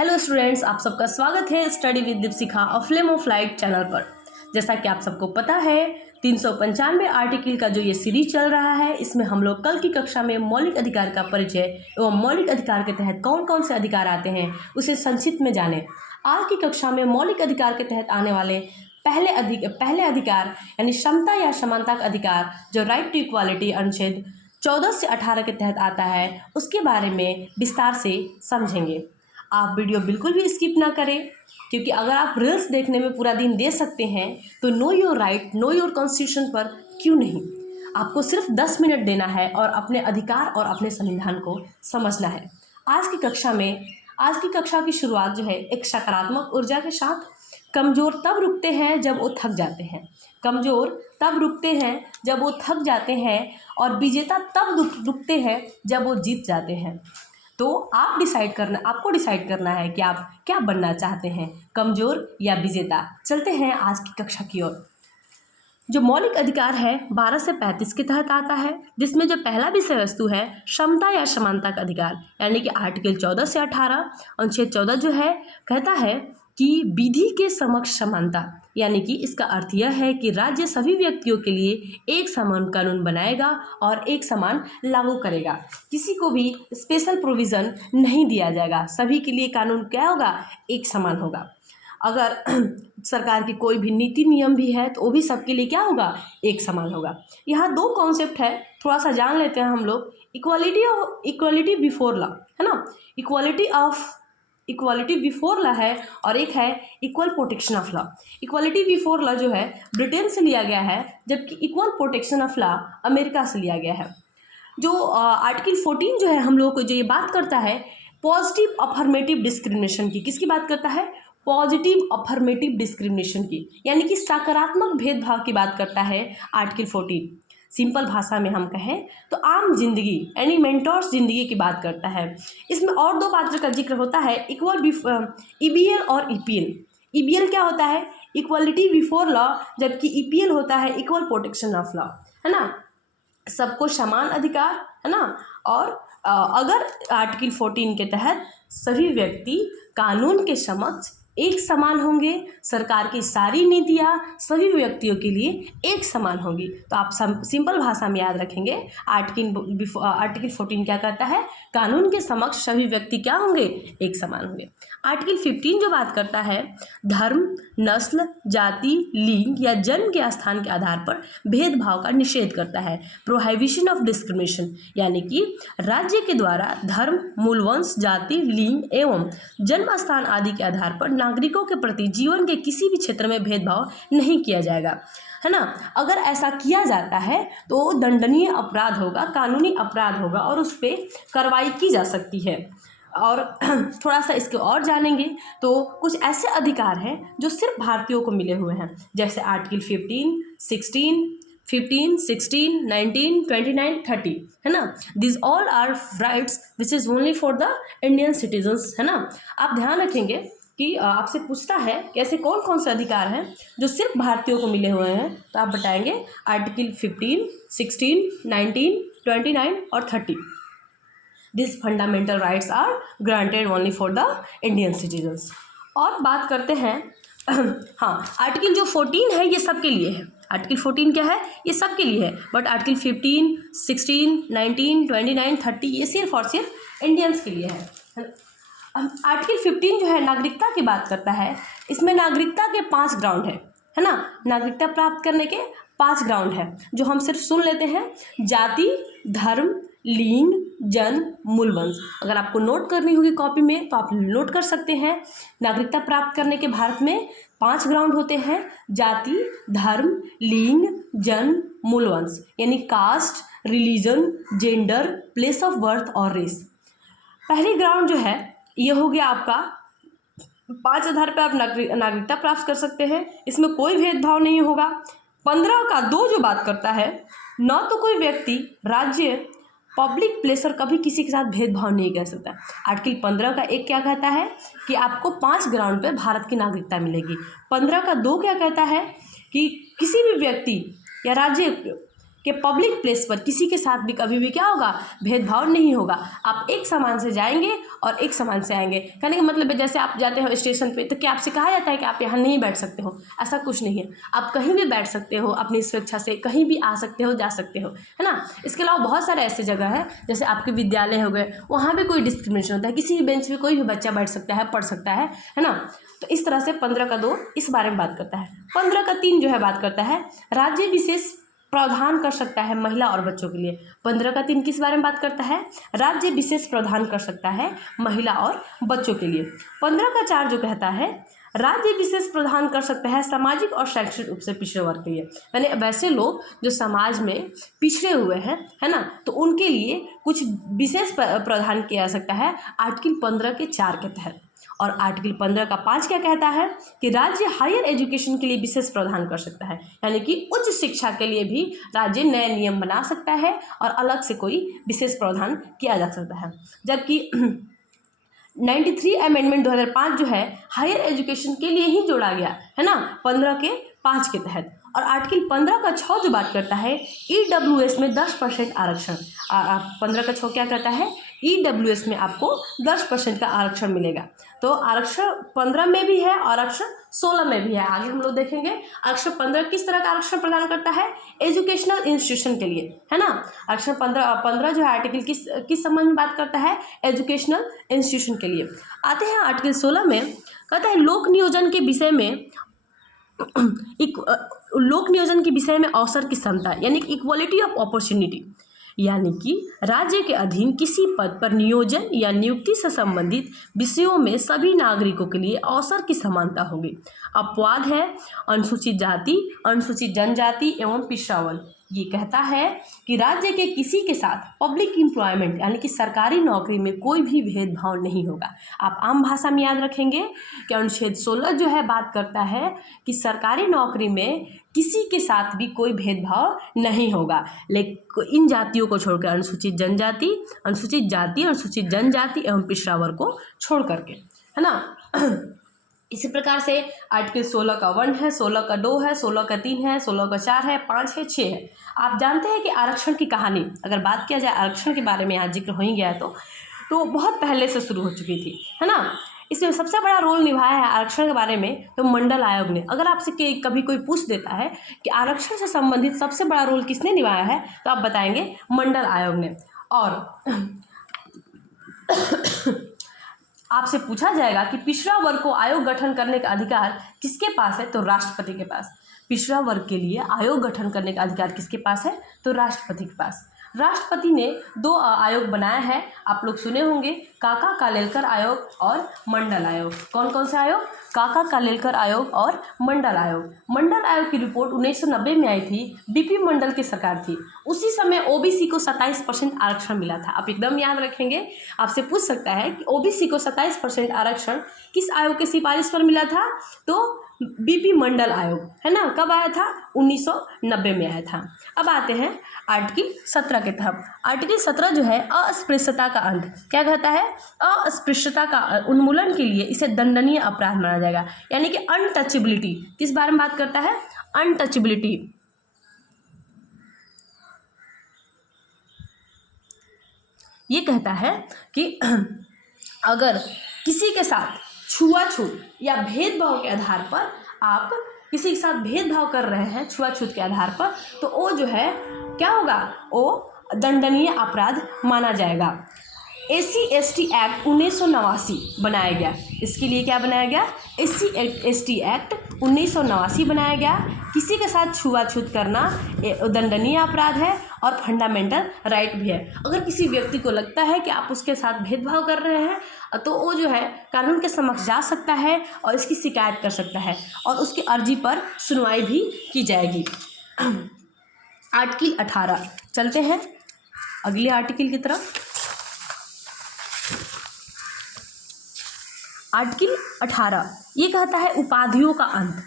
Hello students, आप सबका स्वागत है स्टडी विद दीपशिखा और फ्लेम ऑफ लाइट चैनल पर। जैसा कि आप सबको पता है 395 आर्टिकल का जो ये सीरीज चल रहा है, इसमें हम लोग कल की कक्षा में मौलिक अधिकार का परिचय एवं मौलिक अधिकार के तहत कौन कौन से अधिकार आते हैं उसे संक्षिप्त में जाने। आज की कक्षा में मौलिक अधिकार के तहत आने वाले पहले अधिकार यानी क्षमता या समानता का अधिकार जो राइट टू इक्वालिटी अनुच्छेद 14 से 18 के तहत आता है, उसके बारे में विस्तार से समझेंगे। आप वीडियो बिल्कुल भी स्किप ना करें, क्योंकि अगर आप रील्स देखने में पूरा दिन दे सकते हैं तो know your right know your constitution पर क्यों नहीं। आपको सिर्फ 10 मिनट देना है और अपने अधिकार और अपने संविधान को समझना है। आज की कक्षा की शुरुआत जो है एक सकारात्मक ऊर्जा के साथ। कमज़ोर तब रुकते हैं जब वो थक जाते हैं। कमज़ोर तब रुकते हैं जब वो थक जाते हैं और विजेता तब रुकते हैं जब वो जीत जाते हैं। तो आपको डिसाइड करना है कि आप क्या बनना चाहते हैं, कमज़ोर या विजेता। चलते हैं आज की कक्षा की ओर। जो मौलिक अधिकार है 12 से 35 के तहत आता है, जिसमें जो पहला विषय वस्तु है क्षमता या समानता का अधिकार, यानी कि आर्टिकल 14 से 18 अनुच्छेद 14 जो है कहता है कि विधि के समक्ष समानता, यानी कि इसका अर्थ यह है कि राज्य सभी व्यक्तियों के लिए एक समान कानून बनाएगा और एक समान लागू करेगा। किसी को भी स्पेशल प्रोविज़न नहीं दिया जाएगा। सभी के लिए कानून क्या होगा, एक समान होगा। अगर सरकार की कोई भी नीति नियम भी है तो वो भी सबके लिए क्या होगा, एक समान होगा। यहाँ दो कॉन्सेप्ट है, थोड़ा सा जान लेते हैं हम लोग। इक्वालिटी बिफोर लॉ है ना, इक्वालिटी बिफोर लॉ है, और एक है equal protection of law. Equality before law जो है ब्रिटेन से लिया गया है, जबकि equal protection of law America से लिया गया है। जो आर्टिकल 14 जो है हम लोग को जो ये बात करता है पॉजिटिव अफर्मेटिव डिस्क्रिमिनेशन की, किसकी बात करता है, पॉजिटिव अफर्मेटिव डिस्क्रिमिनेशन की, यानी कि सकारात्मक भेदभाव की बात करता है आर्टिकल 14। सिंपल भाषा में हम कहें तो आम जिंदगी यानी मेंटोर्स जिंदगी की बात करता है। इसमें और दो बातों का जिक्र होता है, ईबीएल और ईपीएल। ईबीएल क्या होता है, इक्वालिटी बिफोर लॉ, जबकि ईपीएल होता है इक्वल प्रोटेक्शन ऑफ लॉ, है ना, सबको समान अधिकार, है ना। और अगर आर्टिकल 14 के तहत सभी व्यक्ति कानून के समक्ष एक समान होंगे, सरकार की सारी नीतियाँ सभी व्यक्तियों के लिए एक समान होगी। तो आप सिंपल भाषा में याद रखेंगे आर्टिकल 14 क्या कहता है, कानून के समक्ष सभी व्यक्ति क्या होंगे, एक समान होंगे। आर्टिकल 15 जो बात करता है धर्म, नस्ल, जाति, लिंग या जन्म के स्थान के आधार पर भेदभाव का निषेध करता है, प्रोहिबिशन ऑफ डिस्क्रिमिनेशन, यानी कि राज्य के द्वारा धर्म, मूलवंश, जाति, लिंग एवं जन्म स्थान आदि के आधार पर नागरिकों के प्रति जीवन के किसी भी क्षेत्र में भेदभाव नहीं किया जाएगा, है ना। अगर ऐसा किया जाता है तो दंडनीय अपराध होगा, कानूनी अपराध होगा और उस पर कार्रवाई की जा सकती है। और थोड़ा सा इसके और जानेंगे तो कुछ ऐसे अधिकार हैं जो सिर्फ भारतीयों को मिले हुए हैं, जैसे आर्टिकल 15, 16, 19, 29, 30, है ना। This all are rights which is only for the Indian citizens, है ना। आप ध्यान रखेंगे कि आपसे पूछता है कि ऐसे कौन कौन से अधिकार हैं जो सिर्फ भारतीयों को मिले हुए हैं, तो आप बताएंगे आर्टिकल 15, 16, 19, 29 और 30। This fundamental rights are granted only for the Indian citizens. और बात करते हैं हाँ, आर्टिकल जो 14 है ये सबके लिए है। आर्टिकल 14 क्या है, ये सबके लिए है, बट आर्टिकल 15, 16, 19, 29, 30 ये सिर्फ और सिर्फ इंडियंस के लिए है। आर्टिकल 15 जो है नागरिकता की बात करता है। इसमें नागरिकता के 5 ग्राउंड है ना, नागरिकता प्राप्त करने के 5 ग्राउंड है जो हम सिर्फ सुन लेते हैं, जाति, धर्म, लिंग, जन्म, मूलवंश। अगर आपको नोट करनी होगी कॉपी में तो आप नोट कर सकते हैं। नागरिकता प्राप्त करने के भारत में 5 ग्राउंड होते हैं, जाति, धर्म, लिंग, जन्म, मूलवंश, यानी caste, religion, gender, place of birth और रेस। पहली ग्राउंड जो है ये हो गया आपका 5 आधार पर आप नागरिकता प्राप्त कर सकते हैं, इसमें कोई भेदभाव नहीं होगा। 15 का 2 जो बात करता है, न तो कोई व्यक्ति, राज्य, पब्लिक प्लेस और कभी किसी के साथ भेदभाव नहीं कर सकता। आर्टिकल 15 का 1 क्या कहता है कि आपको 5 ग्राउंड पे भारत की नागरिकता मिलेगी। 15 का 2 क्या कहता है कि किसी भी व्यक्ति या राज्य कि पब्लिक प्लेस पर किसी के साथ भी कभी भी क्या होगा, भेदभाव नहीं होगा। आप एक सामान से जाएंगे और एक सामान से आएंगे। कहने का मतलब है जैसे आप जाते हो स्टेशन पे तो क्या आपसे कहा जाता है कि आप यहाँ नहीं बैठ सकते हो? ऐसा कुछ नहीं है, आप कहीं भी बैठ सकते हो, अपनी स्वेच्छा से कहीं भी आ सकते हो, जा सकते हो, है ना। इसके अलावा बहुत सारे ऐसे जगह है जैसे आपके विद्यालय हो गए, वहाँ भी कोई डिस्क्रिमिनेशन होता है, किसी भी बेंच पे कोई भी बच्चा बैठ सकता है, पढ़ सकता है ना। तो इस तरह से 15 का 2 इस बारे में बात करता है। 15 का 3 जो है बात करता है राज्य विशेष प्रावधान कर सकता है महिला और बच्चों के लिए। 15 का 3 किस बारे में बात करता है? राज्य विशेष प्रावधान कर सकता है महिला और बच्चों के लिए। 15 का 4 जो कहता है राज्य विशेष प्रावधान कर सकता है सामाजिक और शैक्षणिक रूप से पिछड़े वर्ग के लिए। यानी वैसे लोग जो समाज में पिछड़े हुए हैं, है ना, तो उनके लिए कुछ विशेष प्रावधान किया जा सकता है आर्टिकल 15 के 4 के तहत। और आर्टिकल 15 का 5 क्या कहता है कि राज्य हायर एजुकेशन के लिए विशेष प्रावधान कर सकता है, यानी कि उच्च शिक्षा के लिए भी राज्य नए नियम बना सकता है और अलग से कोई विशेष प्रावधान किया जा सकता है। जबकि 93 अमेंडमेंट 2005 जो है हायर एजुकेशन के लिए ही जोड़ा गया है ना, 15 के 5 के तहत। और आर्टिकल 15 का 6 जो बात करता है EWS में 10% आरक्षण। 15 का 6 क्या कहता है? EWS में आपको 10% का आरक्षण मिलेगा। तो आरक्षण 15 में भी है, आरक्षण 16 में भी है। आगे हम लोग देखेंगे आरक्षण 15 किस तरह का आरक्षण प्रदान करता है, एजुकेशनल इंस्टीट्यूशन के लिए, है ना। आरक्षण 15 जो है आर्टिकल किस संबंध में बात करता है, एजुकेशनल इंस्टीट्यूशन के लिए। आते हैं आर्टिकल 16 में, कहता है लोक नियोजन के विषय में अवसर की समता, यानी इक्वलिटी ऑफ अपॉर्चुनिटी, यानी कि राज्य के अधीन किसी पद पर नियोजन या नियुक्ति से संबंधित विषयों में सभी नागरिकों के लिए अवसर की समानता होगी। अपवाद है अनुसूचित जाति, अनुसूचित जनजाति एवं पिछड़ा वर्ग। ये कहता है कि राज्य के किसी के साथ पब्लिक एम्प्लॉयमेंट यानी कि सरकारी नौकरी में कोई भी भेदभाव नहीं होगा। आप आम भाषा में याद रखेंगे कि अनुच्छेद 16 जो है बात करता है कि सरकारी नौकरी में किसी के साथ भी कोई भेदभाव नहीं होगा, लेकिन इन जातियों को छोड़कर अनुसूचित जनजाति, अनुसूचित जाति, अनुसूचित जनजाति एवं पिछड़ा वर्ग को छोड़ करके, है ना। इसी प्रकार से आर्टिकल 16 का 1 है, 16 का 2 है, 16 का 3 है, 16 का 4 है, 5 है, 6 है। आप जानते हैं कि आरक्षण की कहानी अगर बात किया जाए आरक्षण के बारे में यहाँ जिक्र हो ही गया तो बहुत पहले से शुरू हो चुकी थी, है ना। इसमें सबसे बड़ा रोल निभाया है आरक्षण के बारे में तो मंडल आयोग ने। अगर आपसे कभी कोई पूछ देता है कि आरक्षण से संबंधित सबसे बड़ा रोल किसने निभाया है तो आप बताएंगे मंडल आयोग ने। और आपसे पूछा जाएगा कि पिछड़ा वर्ग को आयोग गठन करने का अधिकार किसके पास है तो राष्ट्रपति के पास। पिछड़ा वर्ग के लिए आयोग गठन करने का अधिकार किसके पास है तो राष्ट्रपति के पास। राष्ट्रपति ने 2 आयोग बनाया है, आप लोग सुने होंगे, काका कालेलकर आयोग और मंडल आयोग। कौन कौन से आयोग? काका कालेलकर आयोग और मंडल आयोग। मंडल आयोग की रिपोर्ट 1990 में आई थी, बीपी मंडल की सरकार थी। उसी समय ओबीसी को 27% आरक्षण मिला था। आप एकदम याद रखेंगे, आपसे पूछ सकता है कि ओबीसी को 27% आरक्षण किस आयोग की सिफारिश पर मिला था तो बीपी मंडल आयोग, है ना। कब आया था? 1990 में आया था। अब आते हैं आर्टिकल 17 के तहत। आर्टिकल 17 जो है अस्पृश्यता का अंत क्या कहता है? अस्पृश्यता का उन्मूलन के लिए इसे दंडनीय अपराध माना जाएगा, यानी कि अनटचेबिलिटी। किस बारे में बात करता है? अनटचेबिलिटी। ये कहता है कि अगर किसी के साथ छुआछूत या भेदभाव के आधार पर आप किसी के साथ भेदभाव कर रहे हैं छुआछूत के आधार पर तो वो जो है क्या होगा, वो दंडनीय अपराध माना जाएगा। SC/ST एक्ट 1989 बनाया गया। इसके लिए क्या बनाया गया? SC/ST एक्ट 1989 बनाया गया। किसी के साथ छुआछूत करना दंडनीय अपराध है और फंडामेंटल राइट भी है। अगर किसी व्यक्ति को लगता है कि आप उसके साथ भेदभाव कर रहे हैं तो वो जो है कानून के समक्ष जा सकता है और इसकी शिकायत कर सकता है और उसकी अर्जी पर सुनवाई भी की जाएगी। आर्टिकल 18 चलते हैं अगले आर्टिकल की तरफ। आर्टिकल 18 ये कहता है उपाधियों का अंत।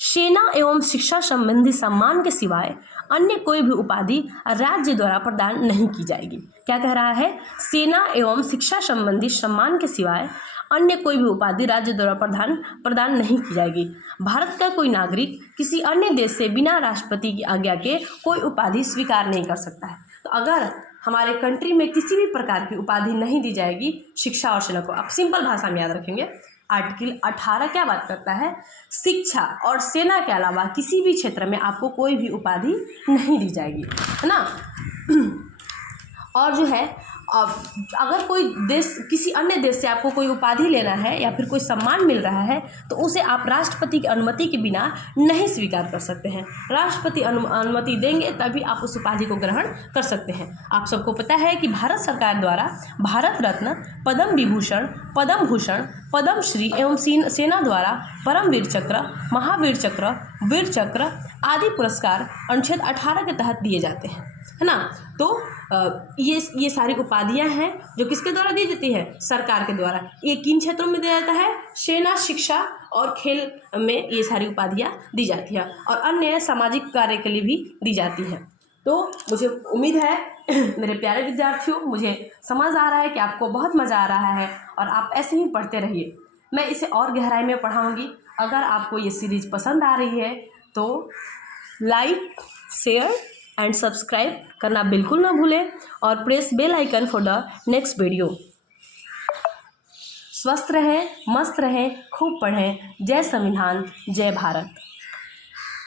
सेना एवं शिक्षा संबंधी सम्मान के सिवाय अन्य कोई भी उपाधि राज्य द्वारा प्रदान नहीं की जाएगी। क्या कह रहा है? सेना एवं शिक्षा संबंधी सम्मान के सिवाय अन्य कोई भी उपाधि राज्य द्वारा प्रदान नहीं की जाएगी। भारत का कोई नागरिक किसी अन्य देश से बिना राष्ट्रपति की आज्ञा के कोई उपाधि स्वीकार नहीं कर सकता है। तो अगर हमारे कंट्री में किसी भी प्रकार की उपाधि नहीं दी जाएगी शिक्षा और सेना को, आप सिंपल भाषा में याद रखेंगे, आर्टिकल 18 क्या बात करता है, शिक्षा और सेना के अलावा किसी भी क्षेत्र में आपको कोई भी उपाधि नहीं दी जाएगी, है ना। और जो है अगर कोई देश किसी अन्य देश से आपको कोई उपाधि लेना है या फिर कोई सम्मान मिल रहा है तो उसे आप राष्ट्रपति की अनुमति के बिना नहीं स्वीकार कर सकते हैं। राष्ट्रपति अनुमति देंगे तभी आप उस उपाधि को ग्रहण कर सकते हैं। आप सबको पता है कि भारत सरकार द्वारा भारत रत्न, पद्म विभूषण, पद्म भूषण, पद्म श्री एवं सेना द्वारा परमवीर चक्र, महावीर चक्र, वीर चक्र आदि पुरस्कार अनुच्छेद 18 के तहत दिए जाते हैं, है ना। तो ये सारी उपाधियां हैं जो किसके द्वारा दी जाती है, सरकार के द्वारा। ये किन क्षेत्रों में दिया जाता है, सेना, शिक्षा और खेल में ये सारी उपाधियां दी जाती है और अन्य सामाजिक कार्य के लिए भी दी जाती है। तो मुझे उम्मीद है मेरे प्यारे विद्यार्थियों, मुझे समझ आ रहा है कि आपको बहुत मज़ा आ रहा है और आप ऐसे ही पढ़ते रहिए। मैं इसे और गहराई में पढ़ाऊँगी। अगर आपको ये सीरीज पसंद आ रही है तो लाइक, शेयर एंड सब्सक्राइब करना बिल्कुल ना भूलें और press bell icon for the next video. स्वस्थ रहें, मस्त रहें, खूब पढ़ें। जय संविधान, जय भारत।